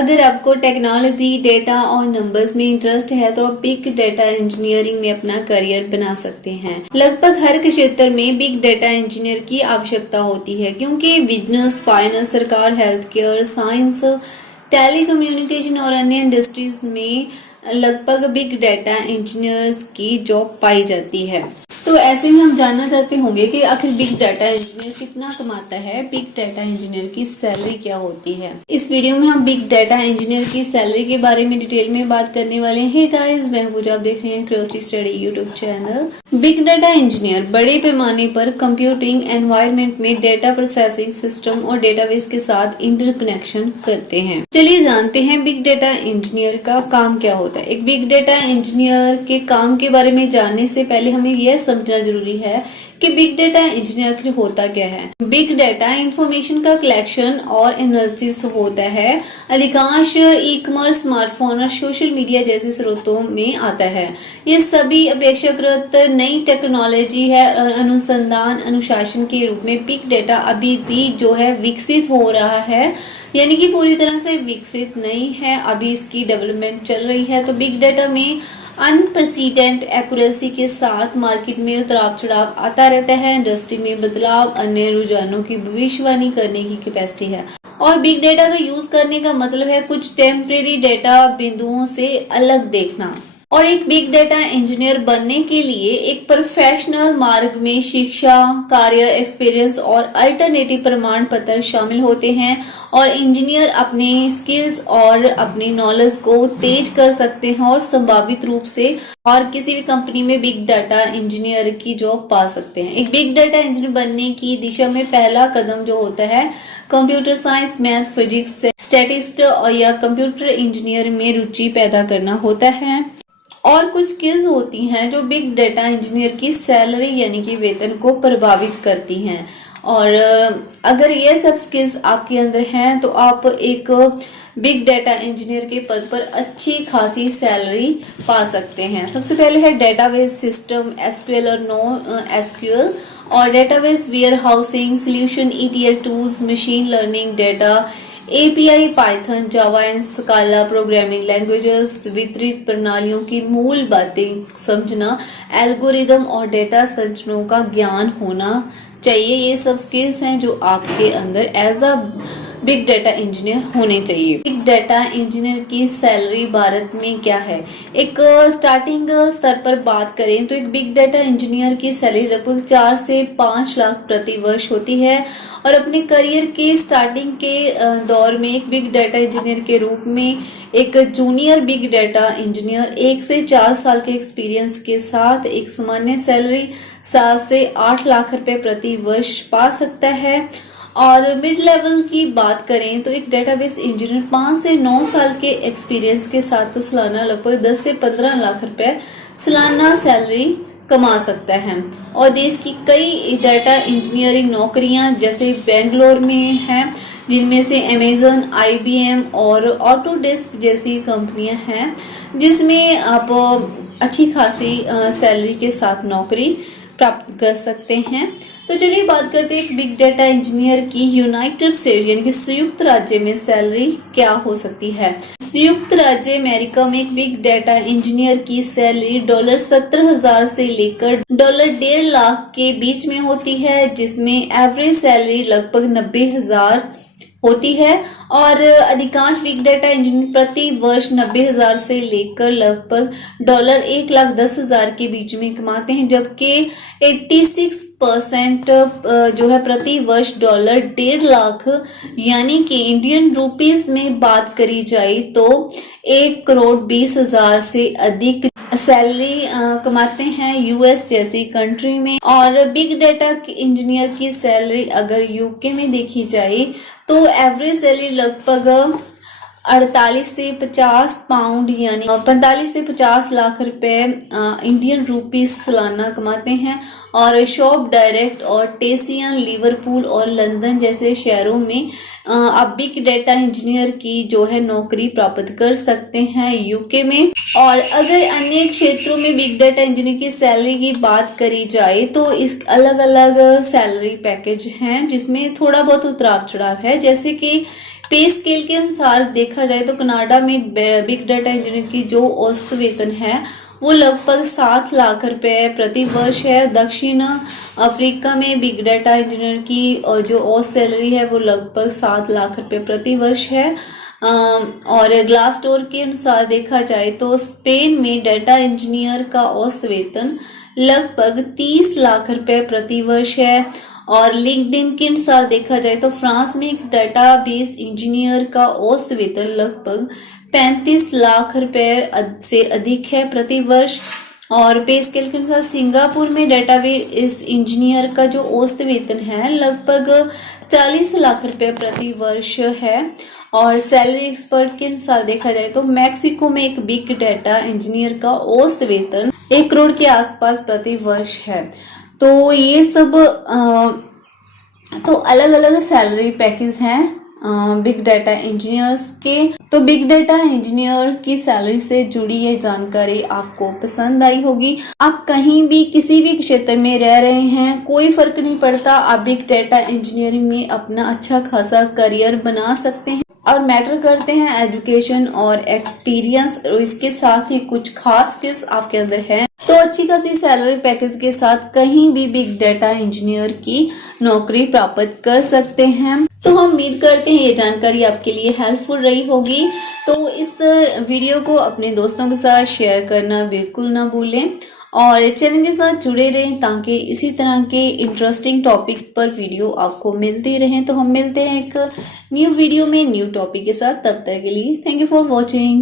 अगर आपको technology, data और नंबर्स में इंटरेस्ट है तो आप बिग डेटा इंजीनियरिंग में अपना करियर बना सकते हैं। लगभग हर क्षेत्र में बिग डेटा इंजीनियर की आवश्यकता होती है क्योंकि बिजनेस, फाइनेंस, सरकार, हेल्थ केयर, साइंस, टेलीकम्युनिकेशन और अन्य इंडस्ट्रीज में लगभग बिग डेटा इंजीनियर्स की जॉब पाई जाती है। तो ऐसे में हम जानना चाहते होंगे कि आखिर बिग डाटा इंजीनियर कितना कमाता है, बिग डाटा इंजीनियर की सैलरी क्या होती है। इस वीडियो में हम बिग डाटा इंजीनियर की सैलरी के बारे में डिटेल में बात करने वाले हैं। गाइस, मैं पूजा, आप देख रहे हैं curiosity study YouTube channel. Big data engineer बड़े पैमाने पर कंप्यूटिंग एनवायरनमेंट में डेटा प्रोसेसिंग सिस्टम और डेटाबेस के साथ इंटरकनेक्शन करते हैं। चलिए जानते हैं बिग डाटा इंजीनियर का काम क्या होता है। एक बिग डाटा इंजीनियर के काम के बारे में जानने से पहले हमें यह समझना जरूरी है कि बिग डाटा इंजीनियर आखिर होता क्या है। बिग डाटा इंफॉर्मेशन का कलेक्शन और एनालिसिस होता है। अधिकांश ई कॉमर्स, स्मार्टफोन और सोशल मीडिया जैसे स्रोतों में आता है। ये सभी अपेक्षाकृत नई टेक्नोलॉजी है और अनुसंधान अनुशासन के रूप में बिग डाटा अभी भी जो है विकसित हो रहा है, यानी कि पूरी तरह से विकसित नहीं है, अभी इसकी डेवलपमेंट चल रही है। तो बिग डाटा में अनप्रेसिडेंट एक्यूरेसी के साथ मार्केट में उतार चढ़ाव आता रहता है। इंडस्ट्री में बदलाव, अन्य रुझानों की भविष्यवाणी करने की कैपेसिटी है। और बिग डेटा का यूज करने का मतलब है कुछ टेम्परेरी डेटा बिंदुओं से अलग देखना। और एक बिग डेटा इंजीनियर बनने के लिए एक प्रोफेशनल मार्ग में शिक्षा, कार्य एक्सपीरियंस और अल्टरनेटिव प्रमाण पत्र शामिल होते हैं। और इंजीनियर अपने स्किल्स और अपनी नॉलेज को तेज कर सकते हैं और संभावित रूप से और किसी भी कंपनी में बिग डाटा इंजीनियर की जॉब पा सकते हैं। एक बिग डाटा इंजीनियर बनने की दिशा में पहला कदम जो होता है computer science, math, physics, statist और या कंप्यूटर इंजीनियर में रुचि पैदा करना होता है। और कुछ स्किल्स होती हैं जो बिग डाटा इंजीनियर की सैलरी यानी कि वेतन को प्रभावित करती हैं। और अगर ये सब स्किल्स आपके अंदर हैं तो आप एक बिग डाटा इंजीनियर के पद पर अच्छी खासी सैलरी पा सकते हैं। सबसे पहले है डेटाबेस सिस्टम, एसक्यूएल और नो एसक्यूएल, और database warehousing solution, ETL tools, machine learning, data API, Python, Java and Scala programming languages, वितरित प्रणालियों की मूल बातें समझना, एल्गोरिदम और डेटा संरचनाओं का ज्ञान होना चाहिए। ये सब स्किल्स हैं जो आपके अंदर as a big data engineer होने चाहिए। बिग डाटा इंजीनियर की सैलरी भारत में क्या है। एक स्टार्टिंग स्तर पर बात करें तो एक बिग डाटा इंजीनियर की सैलरी लगभग 4 से 5 लाख प्रति वर्ष होती है। और अपने करियर के स्टार्टिंग के दौर में एक बिग डाटा इंजीनियर के रूप में एक जूनियर बिग डाटा इंजीनियर 1 से 4 साल के एक्सपीरियंस के साथ एक सामान्य सैलरी 7 से 8 लाख रुपए प्रति वर्ष पा सकता है। और मिड लेवल की बात करें तो एक डेटाबेस इंजीनियर 5 से 9 साल के एक्सपीरियंस के साथ सालाना लगभग 10 से 15 लाख रुपए सालाना सैलरी कमा सकता है। और देश की कई डाटा इंजीनियरिंग नौकरियां जैसे बेंगलोर में हैं, जिनमें से अमेजन, आईबीएम और ऑटोडेस्क जैसी कंपनियां हैं, जिसमें आप अच्छी खासी सैलरी के साथ नौकरी प्राप्त कर सकते हैं। तो चलिए बात करते हैं एक बिग डाटा इंजीनियर की यूनाइटेड स्टेट्स यानी कि संयुक्त राज्य में सैलरी क्या हो सकती है। संयुक्त राज्य अमेरिका में एक बिग डाटा इंजीनियर की सैलरी $17,000 से लेकर $1.5 लाख के बीच में होती है, जिसमें एवरेज सैलरी लगभग 90,000 होती है। और अधिकांश बिग डाटा इंजीनियर प्रति वर्ष 90,000 से लेकर लगभग $1,10,000 के बीच में कमाते हैं, जबकि 86% जो है प्रति वर्ष $1.5 लाख यानी कि इंडियन रुपीस में बात करी जाए तो 1,20,00,000 से अधिक सैलरी कमाते हैं यूएस जैसी कंट्री में। और बिग डाटा इंजीनियर की सैलरी अगर यूके में देखी जाए तो एवरेज सैलरी लगभग 48 से 50 पाउंड यानी 45 से 50 लाख रुपए इंडियन रुपीस सालाना कमाते हैं। और शॉप डायरेक्ट और टेसियन, लिवरपूल और लंदन जैसे शहरों में आप बिग डाटा इंजीनियर की जो है नौकरी प्राप्त कर सकते हैं यूके में। और अगर अन्य क्षेत्रों में बिग डाटा इंजीनियर की सैलरी की बात करी जाए तो इस अलग अलग सैलरी पैकेज हैं, जिसमें थोड़ा बहुत उतार चढ़ाव है। जैसे कि पे स्केल के अनुसार देखा जाए तो कनाडा में बिग डाटा इंजीनियर की जो औसत वेतन है वो लगभग 7 लाख रुपए प्रति वर्ष है। दक्षिण अफ्रीका में बिग डाटा इंजीनियर की जो औसत सैलरी है वो लगभग 7 लाख रुपए प्रति वर्ष है। और ग्लासडोर के अनुसार देखा जाए तो स्पेन में डाटा इंजीनियर का औसत वेतन लगभग 30 लाख रुपए प्रति वर्ष है। और लिंक्डइन के अनुसार देखा जाए तो फ्रांस में एक डाटाबेस इंजीनियर का औसत वेतन लगभग 35 लाख रुपए से अधिक है प्रति वर्ष। और पे स्केल के अनुसार सिंगापुर में डाटाबेस इंजीनियर का जो औसत वेतन है लगभग 40 लाख रुपए प्रति वर्ष है। और सैलरी एक्सपर्ट के अनुसार देखा जाए तो मैक्सिको में एक बिग डाटा इंजीनियर का औसत वेतन 1 करोड़ के आसपास प्रति वर्ष है। तो ये सब तो अलग अलग सैलरी पैकेज हैं बिग डाटा इंजीनियर्स के। तो बिग डाटा इंजीनियर्स की सैलरी से जुड़ी ये जानकारी आपको पसंद आई होगी। आप कहीं भी किसी भी क्षेत्र में रह रहे हैं, कोई फर्क नहीं पड़ता, आप बिग डाटा इंजीनियरिंग में अपना अच्छा खासा करियर बना सकते हैं। और मैटर करते हैं एजुकेशन और एक्सपीरियंस, और इसके साथ ही कुछ खास स्किल्स आपके अंदर है तो अच्छी खासी सैलरी पैकेज के साथ कहीं भी बिग डाटा इंजीनियर की नौकरी प्राप्त कर सकते हैं। तो हम उम्मीद करते हैं ये जानकारी आपके लिए हेल्पफुल रही होगी। तो इस वीडियो को अपने दोस्तों के साथ शेयर करना बिल्कुल ना भूलें और चैनल के साथ जुड़े रहें ताकि इसी तरह के इंटरेस्टिंग टॉपिक पर वीडियो आपको मिलती रहें। तो हम मिलते हैं एक न्यू वीडियो में न्यू टॉपिक के साथ, तब तक के लिए थैंक यू फॉर वॉचिंग।